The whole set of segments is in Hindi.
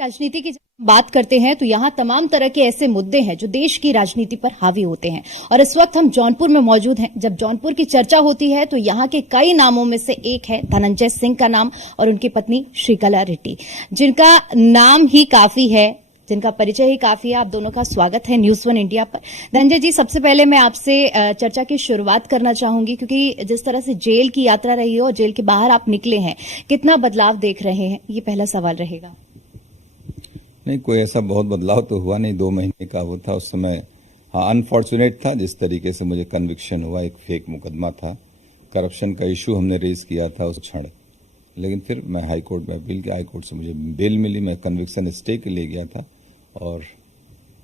राजनीति की बात करते हैं तो यहाँ तमाम तरह के ऐसे मुद्दे हैं जो देश की राजनीति पर हावी होते हैं और इस वक्त हम जौनपुर में मौजूद हैं। जब जौनपुर की चर्चा होती है तो यहाँ के कई नामों में से एक है धनंजय सिंह का नाम और उनकी पत्नी श्रीकला रेड्डी, जिनका नाम ही काफी है, जिनका परिचय ही काफी है। आप दोनों का स्वागत है न्यूज़ 1 इंडिया पर। धनंजय जी, सबसे पहले मैं आपसे चर्चा की शुरुआत करना चाहूंगी, क्योंकि जिस तरह से जेल की यात्रा रही है और जेल के बाहर आप निकले हैं, कितना बदलाव देख रहे हैं, ये पहला सवाल रहेगा। नहीं, कोई ऐसा बहुत बदलाव तो हुआ नहीं। 2 महीने का वो था उस समय। हाँ, अनफॉर्चुनेट था जिस तरीके से मुझे कन्विक्शन हुआ। एक फेक मुकदमा था, करप्शन का इशू हमने रेज किया था उस क्षण, लेकिन फिर मैं हाई कोर्ट में अपील किया। हाई कोर्ट से मुझे बेल मिली। मैं कन्विक्शन स्टे के लिए गया था और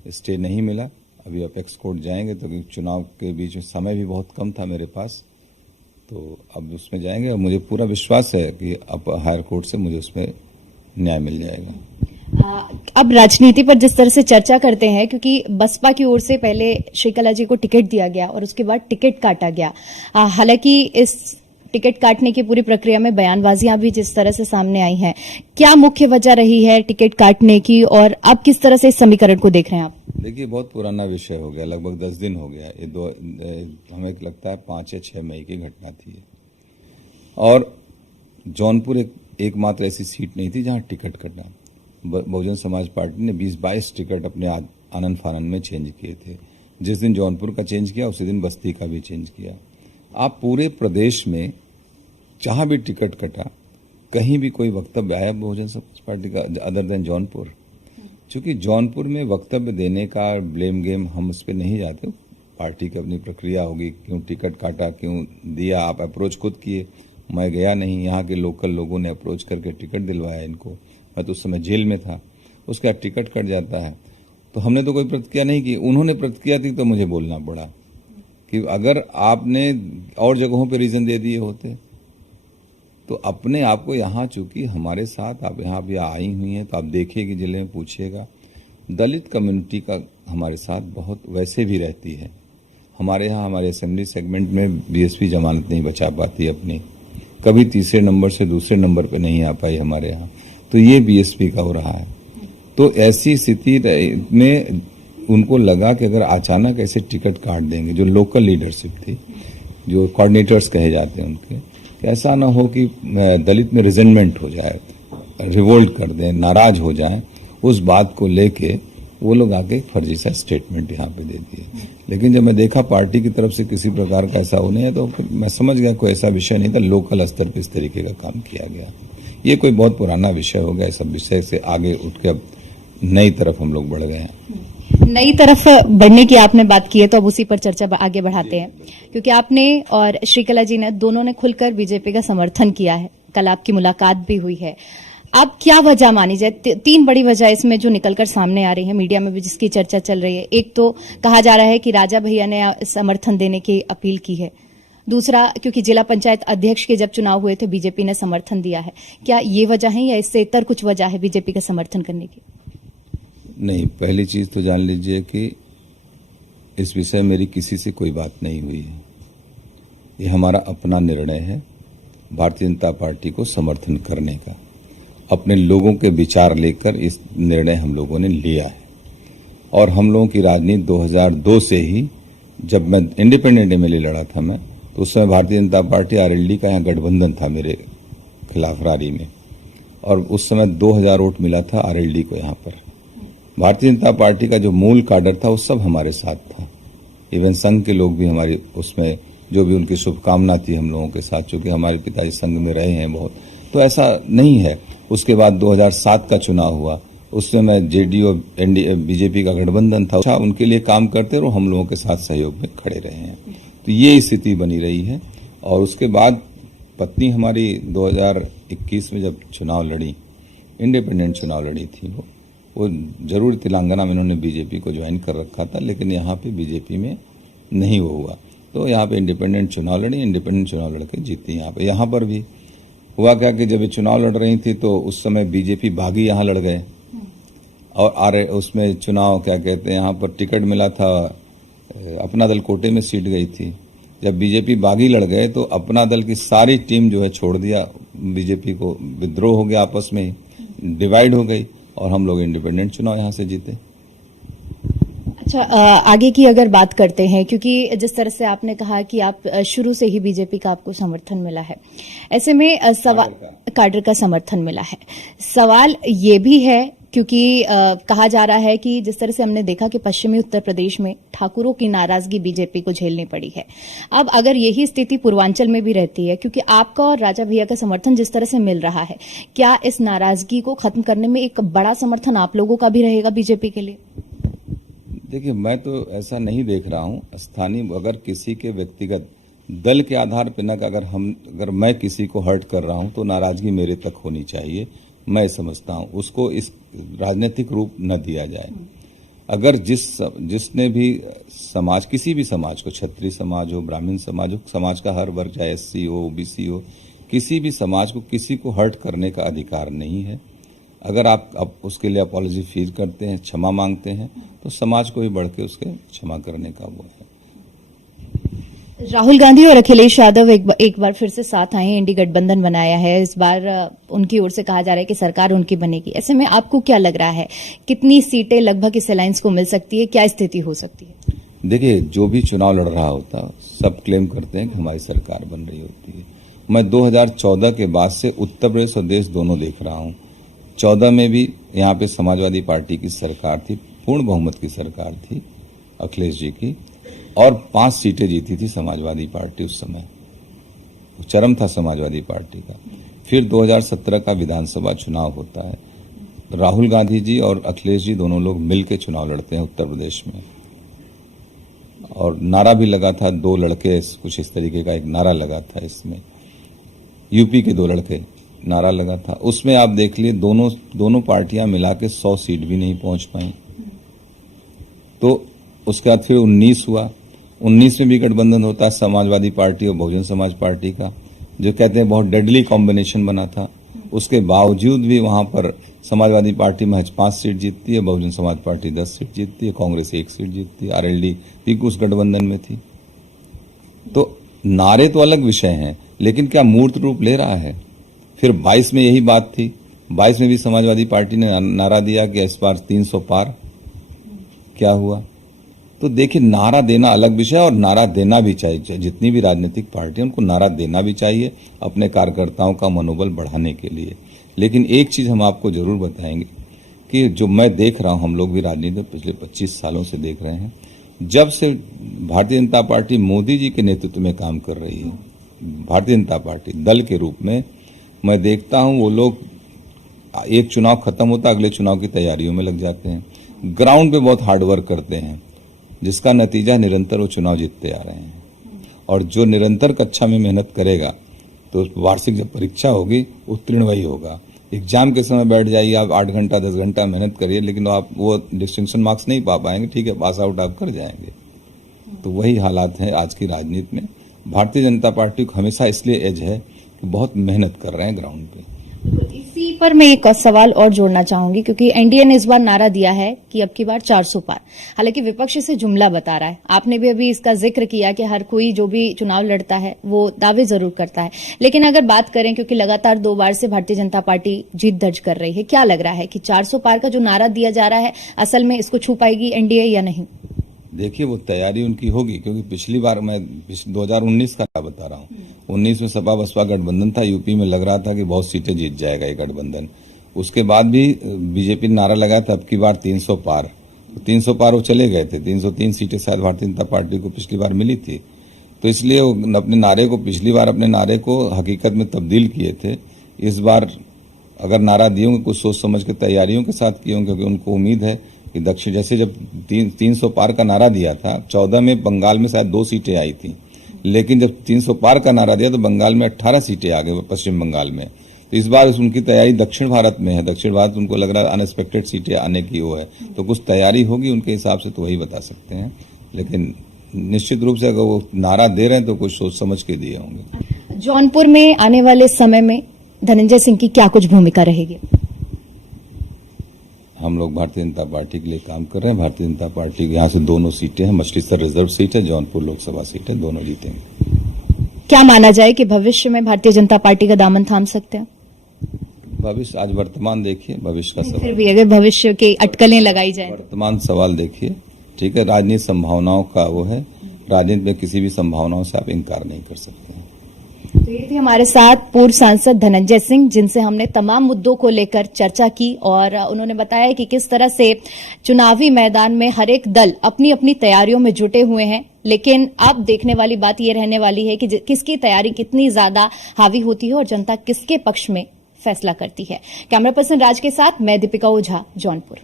स्टे नहीं मिला। अभी अपेक्स कोर्ट जाएंगे तो चुनाव के बीच में समय भी बहुत कम था मेरे पास, तो अब उसमें जाएंगे और मुझे पूरा विश्वास है कि अब हायर कोर्ट से मुझे उसमें न्याय मिल जाएगा। अब राजनीति पर जिस तरह से चर्चा करते हैं, क्योंकि बसपा की ओर से पहले श्रीकला जी को टिकट दिया गया और उसके बाद टिकट काटा गया। हालांकि इस टिकट काटने की पूरी प्रक्रिया में बयानबाजियां भी जिस तरह से सामने आई हैं, क्या मुख्य वजह रही है टिकट काटने की और अब किस तरह से इस समीकरण को देख रहे हैं आप? देखिए, बहुत पुराना विषय हो गया, लगभग 10 दिन हो गया। हमें लगता है 5 या 6 मई की घटना थी और जौनपुर एकमात्र ऐसी सीट नहीं थी जहां टिकट कटना। बहुजन समाज पार्टी ने 20-22 टिकट अपने आनन फानन में चेंज किए थे। जिस दिन जौनपुर का चेंज किया उसी दिन बस्ती का भी चेंज किया। आप पूरे प्रदेश में जहां भी टिकट कटा, कहीं भी कोई वक्तव्य आया बहुजन समाज पार्टी का अदर देन जौनपुर? चूंकि जौनपुर में वक्तव्य देने का ब्लेम गेम हम उस पर नहीं जाते। पार्टी की अपनी प्रक्रिया होगी, क्यों टिकट काटा, क्यों दिया। आप अप्रोच खुद किए, मैं गया नहीं। यहाँ के लोकल लोगों ने अप्रोच करके टिकट दिलवाया इनको। मैं तो उस समय जेल में था। उसका टिकट कट जाता है तो हमने तो कोई प्रतिक्रिया नहीं की। उन्होंने प्रतिक्रिया दी तो मुझे बोलना पड़ा कि अगर आपने और जगहों पे रीजन दे दिए होते तो अपने आप को यहाँ, चूंकि हमारे साथ आप यहाँ भी आई हुई हैं तो आप देखिएगा, जिले में पूछिएगा, दलित कम्युनिटी का हमारे साथ बहुत वैसे भी रहती है। हमारे यहाँ हमारे असेंबली सेगमेंट में बीएसपी जमानत नहीं बचा पाती अपनी, कभी तीसरे नंबर से दूसरे नंबर पे नहीं आ पाई हमारे यहाँ, तो ये बीएसपी का हो रहा है। तो ऐसी स्थिति में उनको लगा कि अगर अचानक ऐसे टिकट काट देंगे, जो लोकल लीडरशिप थी, जो कोऑर्डिनेटर्स कहे जाते हैं उनके, ऐसा ना हो कि दलित में रिजेंटमेंट हो जाए, रिवोल्ट कर दें, नाराज हो जाए, उस बात को लेके वो लोग आके फर्जी सा स्टेटमेंट यहाँ पे दे दिए। लेकिन जब मैं देखा पार्टी की तरफ से किसी प्रकार का ऐसा हो नहीं है तो फिर मैं समझ गया कोई ऐसा विषय नहीं था। लोकल स्तर पर इस तरीके का काम किया गया। ये कोई बहुत पुराना विषय हो गया। सब विषय से आगे उठ के अब नई तरफ हम लोग बढ़ गए हैं। नई तरफ बढ़ने की आपने बात की है तो अब उसी पर चर्चा आगे बढ़ाते हैं, क्योंकि आपने और श्रीकला जी ने दोनों ने खुलकर बीजेपी का समर्थन किया है। कल आपकी मुलाकात भी हुई है। अब क्या वजह मानी जाए? 3 बड़ी वजह इसमें जो निकलकर सामने आ रही है, मीडिया में भी जिसकी चर्चा चल रही है। एक तो कहा जा रहा है कि राजा भैया ने समर्थन देने की अपील की है। दूसरा, क्योंकि जिला पंचायत अध्यक्ष के जब चुनाव हुए थे बीजेपी ने समर्थन दिया है। क्या ये वजह है या इससे इतर कुछ वजह है बीजेपी का समर्थन करने की? नहीं, पहली चीज तो जान लीजिए कि इस विषय मेरी किसी से कोई बात नहीं हुई है। ये हमारा अपना निर्णय है भारतीय जनता पार्टी को समर्थन करने का। अपने लोगों के विचार लेकर इस निर्णय हम लोगों ने लिया है और हम लोगों की राजनीति 2002 से ही, जब मैं इंडिपेंडेंट एमएलए लड़ा था मैं, तो उस समय भारतीय जनता पार्टी आरएलडी का यहाँ गठबंधन था मेरे खिलाफ रारी में, और उस समय 2000 वोट मिला था आरएलडी को यहाँ पर। भारतीय जनता पार्टी का जो मूल काडर था वो सब हमारे साथ था। इवन संघ के लोग भी हमारे उसमें, जो भी उनकी शुभकामना थी हम लोगों के साथ, चूंकि हमारे पिताजी संघ में रहे हैं बहुत, तो ऐसा नहीं है। उसके बाद 2007 का चुनाव हुआ, उस समय जेडीयू बीजेपी का गठबंधन था। अच्छा, उनके लिए काम करते रहो, हम लोगों के साथ सहयोग में खड़े रहे हैं। तो ये स्थिति बनी रही है। और उसके बाद पत्नी हमारी 2021 में जब चुनाव लड़ी, इंडिपेंडेंट चुनाव लड़ी थी, वो जरूर तेलंगाना में उन्होंने बीजेपी को ज्वाइन कर रखा था, लेकिन यहाँ पे बीजेपी में नहीं वो हुआ, तो यहाँ पे इंडिपेंडेंट चुनाव लड़ी, इंडिपेंडेंट चुनाव लड़के जीती। यहाँ पर भी हुआ क्या कि जब ये चुनाव लड़ रही थी तो उस समय बीजेपी बागी यहाँ लड़ गए और उसमें चुनाव क्या कहते हैं, यहाँ पर टिकट मिला था, अपना दल कोटे में सीट गई थी। जब बीजेपी बागी लड़ गए तो अपना दल की सारी टीम जो है छोड़ दिया, बीजेपी को विद्रोह हो गया, आपस में डिवाइड हो गई। और हम लोग इंडिपेंडेंट चुनाव यहां से जीते। अच्छा, आगे की अगर बात करते हैं, क्योंकि जिस तरह से आपने कहा कि आप शुरू से ही बीजेपी का आपको समर्थन मिला है, ऐसे में सवाल काडर का समर्थन मिला है। सवाल ये भी है क्योंकि कहा जा रहा है कि जिस तरह से हमने देखा कि पश्चिमी उत्तर प्रदेश में ठाकुरों की नाराजगी बीजेपी को झेलनी पड़ी है। अब अगर यही स्थिति पूर्वांचल में भी रहती है, क्योंकि आपका और राजा भैया का समर्थन जिस तरह से मिल रहा है, क्या इस नाराजगी को खत्म करने में एक बड़ा समर्थन आप लोगों का भी रहेगा बीजेपी के लिए? देखिए, मैं तो ऐसा नहीं देख रहा हूं। स्थानीय अगर किसी के व्यक्तिगत दल के आधार पर न अगर मैं किसी को हर्ट कर रहा हूं तो नाराजगी मेरे तक होनी चाहिए, मैं समझता हूं। उसको इस राजनीतिक रूप न दिया जाए। अगर जिसने भी समाज, किसी भी समाज को, क्षत्रिय समाज हो, ब्राह्मण समाज हो, समाज का हर वर्ग, चाहे एससी हो, ओबीसी हो, किसी भी समाज को किसी को हर्ट करने का अधिकार नहीं है। अगर आप उसके लिए अपॉलॉजी फील करते हैं, क्षमा मांगते हैं, तो समाज को भी बढ़ के उसके क्षमा करने का वो है। राहुल गांधी और अखिलेश यादव एक बार फिर से साथ आए हैं, इंडी गठबंधन बनाया है। इस बार उनकी ओर से कहा जा रहा है कि सरकार उनकी बनेगी। ऐसे में आपको क्या लग रहा है, कितनी सीटें लगभग इस अलायंस को मिल सकती है, क्या स्थिति हो सकती है? देखिए, जो भी चुनाव लड़ रहा होता सब क्लेम करते हैं कि हमारी सरकार बन रही होती है। मैं 2014 के बाद से उत्तर प्रदेश और देश दोनों देख रहा हूं। 14 में भी यहाँ पे समाजवादी पार्टी की सरकार थी, पूर्ण बहुमत की सरकार थी अखिलेश जी की, और 5 सीटें जीती थी समाजवादी पार्टी। उस समय चरम था समाजवादी पार्टी का। फिर 2017 का विधानसभा चुनाव होता है, राहुल गांधी जी और अखिलेश जी दोनों लोग मिलकर चुनाव लड़ते हैं उत्तर प्रदेश में, और नारा भी लगा था, 2 लड़के, कुछ इस तरीके का एक नारा लगा था। इसमें यूपी के 2 लड़के नारा लगा था। उसमें आप देख लिए दोनों पार्टियां मिला के 100 सीट भी नहीं पहुंच पाई। तो उसके बाद फिर 19 हुआ। 19 में भी गठबंधन होता है समाजवादी पार्टी और बहुजन समाज पार्टी का, जो कहते हैं बहुत डेडली कॉम्बिनेशन बना था। उसके बावजूद भी वहां पर समाजवादी पार्टी महज 5 सीट जीतती है, बहुजन समाज पार्टी 10 सीट जीतती है, कांग्रेस 1 सीट जीतती है, आरएलडी भी उस गठबंधन में थी। तो नारे तो अलग विषय हैं, लेकिन क्या मूर्त रूप ले रहा है? फिर 22 में यही बात थी। 22 में भी समाजवादी पार्टी ने नारा दिया कि इस बार 300 पार। क्या हुआ? तो देखिए, नारा देना अलग विषय, और नारा देना भी चाहिए। जितनी भी राजनीतिक पार्टी उनको नारा देना भी चाहिए अपने कार्यकर्ताओं का मनोबल बढ़ाने के लिए। लेकिन एक चीज हम आपको जरूर बताएंगे कि जो मैं देख रहा हूं, हम लोग भी राजनीति पिछले 25 सालों से देख रहे हैं, जब से भारतीय जनता पार्टी मोदी जी के नेतृत्व में काम कर रही है, भारतीय जनता पार्टी दल के रूप में, मैं देखता हूं वो लोग एक चुनाव खत्म होता अगले चुनाव की तैयारियों में लग जाते हैं, ग्राउंड पे बहुत हार्डवर्क करते हैं, जिसका नतीजा निरंतर वो चुनाव जीतते आ रहे हैं। और जो निरंतर कक्षा में मेहनत करेगा तो वार्षिक जब परीक्षा होगी उत्तीर्ण वही होगा। एग्जाम के समय बैठ जाइए आप, 8 घंटा 10 घंटा मेहनत करिए, लेकिन आप वो डिस्टिंक्शन मार्क्स नहीं पा पाएंगे। ठीक है, पास आउट आप कर जाएंगे। तो वही हालात है आज की राजनीति में। भारतीय जनता पार्टी को हमेशा इसलिए एज है कि बहुत मेहनत कर रहे हैं ग्राउंड पे। इसी पर मैं एक सवाल और जोड़ना चाहूंगी, क्योंकि एनडीए ने इस बार नारा दिया है कि अब की बार 400 पार। हालांकि विपक्ष इसे जुमला बता रहा है। आपने भी अभी इसका जिक्र किया कि हर कोई जो भी चुनाव लड़ता है वो दावे जरूर करता है, लेकिन अगर बात करें, क्योंकि लगातार 2 बार से भारतीय जनता पार्टी जीत दर्ज कर रही है, क्या लग रहा है कि 400 पार का जो नारा दिया जा रहा है असल में इसको छू पाएगी एनडीए या नहीं? देखिए, वो तैयारी उनकी होगी, क्योंकि पिछली बार मैं 2019 का बता रहा हूँ, 19 में सपा बसपा गठबंधन था, यूपी में लग रहा था कि बहुत सीटें जीत जाएगा ये गठबंधन। उसके बाद भी बीजेपी ने नारा लगाया था अब की बार 300 पार। तो 300 पार वो चले गए थे। 303 सीटें शायद भारतीय जनता पार्टी को पिछली बार मिली थी। तो इसलिए वो अपने नारे को, पिछली बार अपने नारे को हकीकत में तब्दील किए थे। इस बार अगर नारा दिए होंगे कुछ सोच समझ के तैयारियों के साथ किए होंगे, क्योंकि उनको उम्मीद है कि दक्षिण, जैसे जब 300 पार का नारा दिया था, 14 में बंगाल में शायद 2 सीटें आई थी, लेकिन जब 300 पार का नारा दिया तो बंगाल में 18 सीटें आ गई, पश्चिम बंगाल में। तो इस बार उनकी तैयारी दक्षिण भारत में है। दक्षिण भारत उनको लग रहा है अनएक्सपेक्टेड सीटें आने की वो है, तो कुछ तैयारी होगी उनके हिसाब से, तो वही बता सकते हैं। लेकिन निश्चित रूप से अगर वो नारा दे रहे हैं तो कुछ सोच समझ के दिए होंगे। जौनपुर में आने वाले समय में धनंजय सिंह की क्या कुछ भूमिका रहेगी? हम लोग भारतीय जनता पार्टी के लिए काम कर रहे हैं। भारतीय जनता पार्टी के यहाँ से दोनों सीटें हैं, मछलीसर रिजर्व सीट है, जौनपुर लोकसभा सीट है, दोनों जीतेंगे। क्या माना जाए कि भविष्य में भारतीय जनता पार्टी का दामन थाम सकते हैं? भविष्य, आज वर्तमान देखिए, भविष्य का फिर सवाल। भी अगर भविष्य की अटकलें लगाई जाए वर्तमान सवाल देखिए, ठीक है। राजनीति संभावनाओं का वो है, राजनीति में किसी भी संभावनाओं से आप इनकार नहीं कर सकते हैं। तो ये थे हमारे साथ पूर्व सांसद धनंजय सिंह, जिनसे हमने तमाम मुद्दों को लेकर चर्चा की और उन्होंने बताया कि किस तरह से चुनावी मैदान में हर एक दल अपनी अपनी तैयारियों में जुटे हुए हैं, लेकिन अब देखने वाली बात ये रहने वाली है कि किसकी तैयारी कितनी ज्यादा हावी होती है और जनता किसके पक्ष में फैसला करती है। कैमरा पर्सन राज के साथ मैं दीपिका ओझा, जौनपुर।